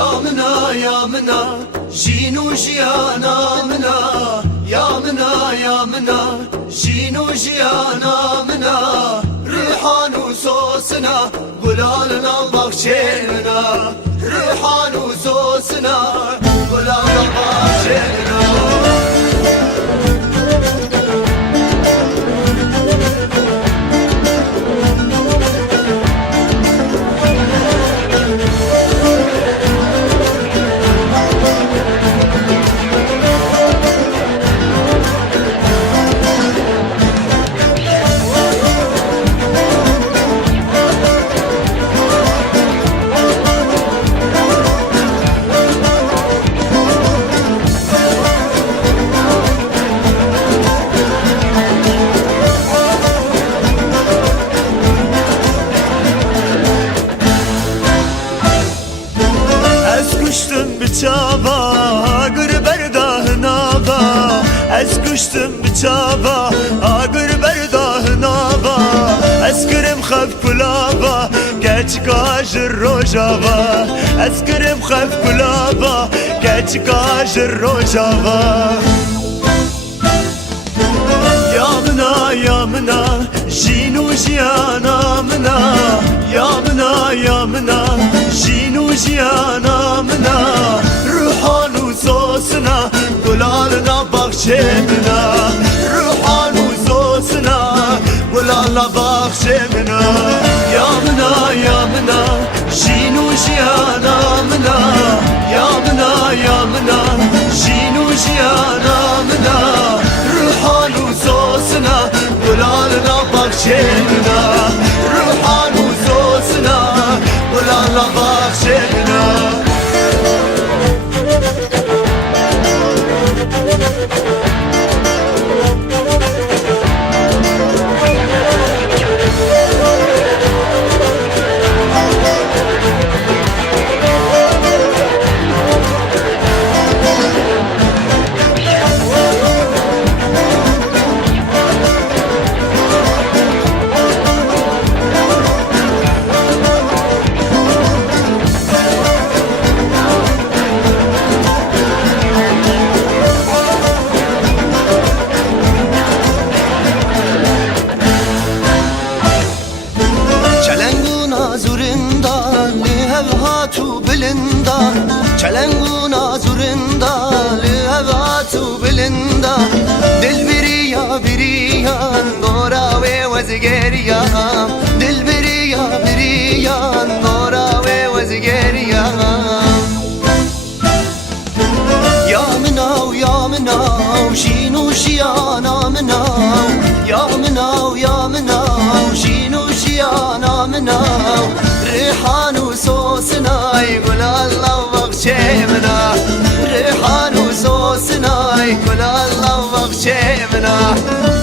يا منا جينو جيانا منا يا منا جينو جيانا منا ريحان وسوسنا قلالنا بخشينا ريحان وسوسنا قلالنا بخشينا بچاوا گر برده ناوا از کشتم بچاوا آگر برده ناوا از کرم خف کلاوا کچ کاج روجاوا از کرم خف کلاوا کچ کاج روجاوا یا منا جینو جیانا منا یا منا جینو جیانا منا روحان وسوسنا قلالنا بخشمنا روحان وسوسنا قلالنا بخشمنا يا منا جینو جیانا منا يا منا جینو جیانا منا روحان وسوسنا قلالنا بخشمنا روحان وسوسنا قلالنا بخشمنا چلنگو نازورندا لهواتو بلندا دل بریان دورا و وزگریان دل بریان دورا و وزگریان یا مناو شینو شیانا مناو یا مناو شینو شیانا مناو ریحان و سوسنای قلالنا بخشمنا ريحان وسوسنا كل الله بخشمنا